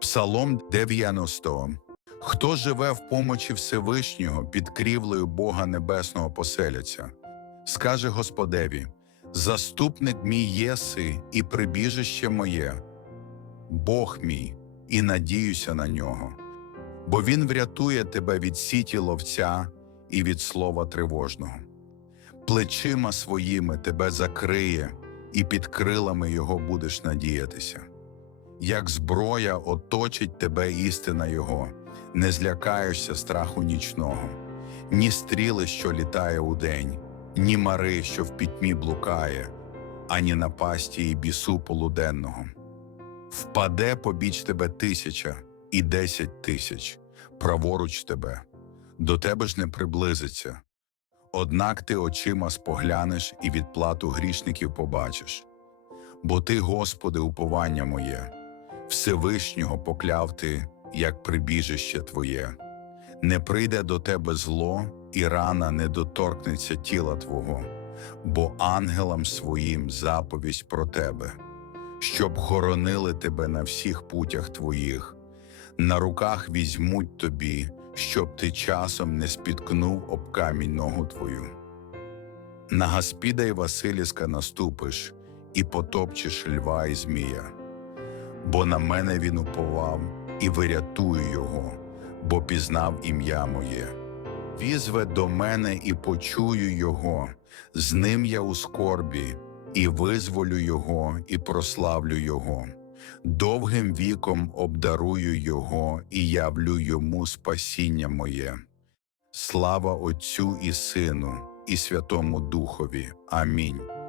Псалом 90. Хто живе в помочі Всевишнього під крівлею Бога Небесного поселяться? Скаже Господеві: Заступник мій єси і прибіжище моє, Бог мій, і надіюся на нього. Бо Він врятує тебе від сіті ловця і від слова тривожного. Плечима своїми тебе закриє, і під крилами його будеш надіятися. Як зброя оточить тебе істина Його, не злякаєшся страху нічного, ні стріли, що літає удень, ні мари, що в пітьмі блукає, ані напасті і бісу полуденного. Впаде побіч тебе тисяча і десять тисяч, праворуч тебе, до тебе ж не приблизиться. Однак ти очима споглянеш і відплату грішників побачиш. Бо ти, Господи, уповання моє, Всевишнього покляв ти, як прибіжище Твоє. Не прийде до тебе зло, і рана не доторкнеться тіла Твого, бо ангелам своїм заповість про тебе, щоб хоронили тебе на всіх путях твоїх, на руках візьмуть тобі, щоб ти часом не спіткнув об камінь ногу твою. На Гаспіда й Василіска наступиш і потопчеш льва і змія. Бо на мене він уповав і вирятую його, бо пізнав ім'я моє. Візве до мене і почую його, з ним я у скорбі, і визволю його, і прославлю його. Довгим віком обдарую його і явлю йому спасіння моє. Слава Отцю і Сину, і Святому Духові. Амінь.